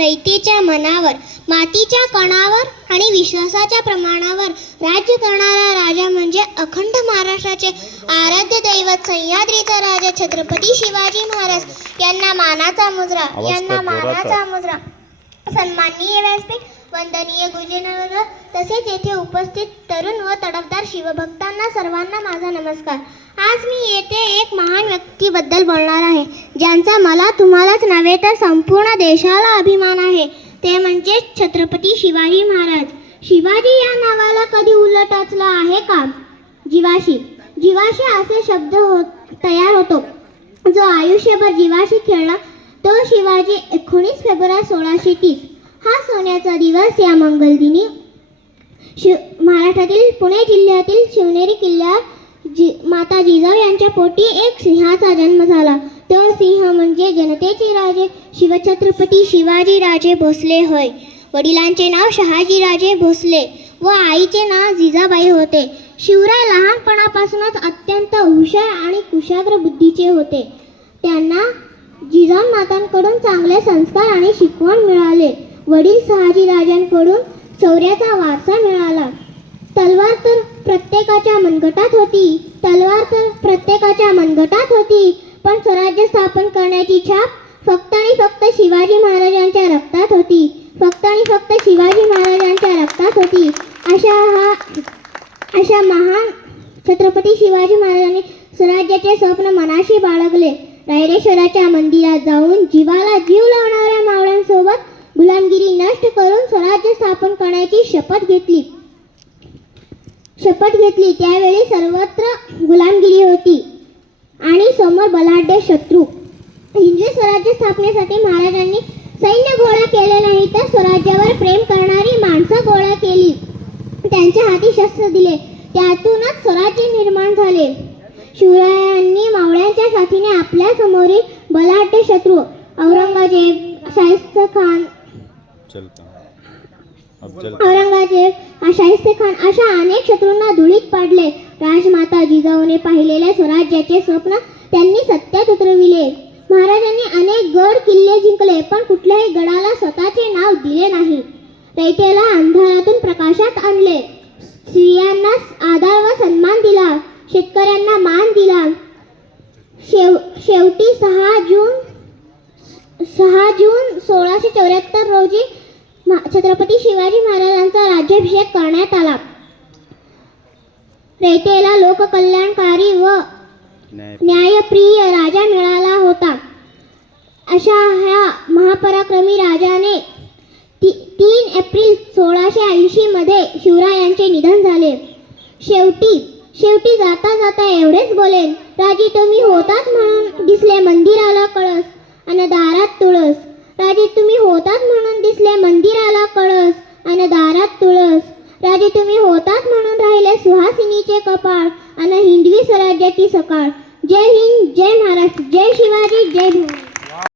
रयतेच्या मनावर, मातीच्या कणावर आणि विश्वासाच्या प्रमाणावर राज्य करणारा राजा म्हणजे अखंड महाराष्ट्राचे आराध्य दैवत सह्याद्रीचा राजा छत्रपती शिवाजी महाराज यांना मानाचा मुजरा. सन्माननीय व्यासपीठ, वंदनीय गुरुजनवर्ग, तसेच येथे उपस्थित तरुण व तडफदार शिवभक्तांना सर्वांना माझा नमस्कार. आज मी येथे एक महान व्यक्तीबद्दल बोलणार आहे, ज्यांचा मला तुम्हालाच नव्हे तर संपूर्ण देशाला अभिमान आहे. ते म्हणजे छत्रपती शिवाजी महाराज. शिवाजी या नावाला कधी उलट असला आहे का? जीवाशी असे शब्द तयार होतो. जो आयुष्यभर जीवाशी खेळला तो शिवाजी. 19 फेब्रुवारी 1630 हा सोन्याचा दिवस. या मंगलदिनी महाराष्ट्रातील पुणे जिल्ह्यातील शिवनेरी किल्ल्यावर माता जिजाऊ यांच्या पोटी एक सिंहाचा जन्म झाला. तो सिंह म्हणजे जनतेचे राजे शिवछत्रपती शिवाजीराजे भोसले होय. वडिलांचे नाव शहाजीराजे भोसले व आईचे नाव जिजाबाई होते. शिवराय लहानपणापासूनच अत्यंत हुशार आणि कुशाग्र बुद्धीचे होते. त्यांना जिजामातांकडून चांगले संस्कार आणि शिकवण मिळाले. वडील शहाजीराजांकडून शौर्याचा वारसा मिळाला. तलवार तर प्रत्येकाच्या मनगटात होती, पण स्वराज्य स्थापन करण्याची छाप फक्त आणि फक्त शिवाजी महाराजांच्या रक्तात होती. अशा महान छत्रपती शिवाजी महाराजांनी स्वराज्याचे स्वप्न मनाशी बाळगले. रायरेश्वराच्या मंदिरात जाऊन जीवाला जीव लावणाऱ्या मावळ्यांसोबत गुलामगिरी नष्ट करून स्वराज्य स्थापन करण्याची शपथ घेतली. त्यावेळी सर्वत्र गुलामगिरी होती आणि समोर बलाढ्य शत्रू. हिंदवी स्वराज्य स्थापनेसाठी महाराजांनी सैन्य गोळा केले नाही, तर स्वराज्यावर प्रेम करणारी माणसं गोळा केली. त्यांच्या हाती शस्त्र दिले. त्यातूनच स्वराज्य निर्माण झाले. शिवरायांनी मावळ्यांच्या साथीने आपल्या समोरील बलाढ्य शत्रू औरंगजेब, शाहिस्ते खान अशा अनेक शत्रूंना धुळीत पाडले. राजमाता जिजाऊने पाहिलेल्या स्वराज्याचे स्वप्न त्यांनी सत्यात उतरविले. महाराजांनी अनेक गड किल्ले जिंकले, पण कुठल्याही गडाला स्वतःचे नाव दिले नाही. रयतेला अंधारातून प्रकाशात आणले. स्त्रियांना आदर व सन्मान दिला. शेतकऱ्यांना मान दिला. शेवटी 6 जून 1674 रोजी छत्रपती शिवाजी महाराजांचा राज्याभिषेक करण्यात आला. रयतेला लोककल्याणकारी व न्यायप्रिय राजा मिळाला होता. अशा ह्या महापराक्रमी राजाने 3 एप्रिल 1680 मध्ये शिवरायांचे निधन झाले. शेवटी जाता जाता एवढेच बोलेन, राजे तुम्ही होतात म्हणून दिसले मंदिराला कळस अन दारात तुळस. राजे तुम्ही होतात म्हणून दिसले मंदिराला कळस अन दारात तुळस. राजे तुम्ही होतात म्हणून राहिले सुहासिनीचे कपाळ अन हिंदवी स्वराज्याची सकाळ. जय हिंद, जय महाराष्ट्र, जय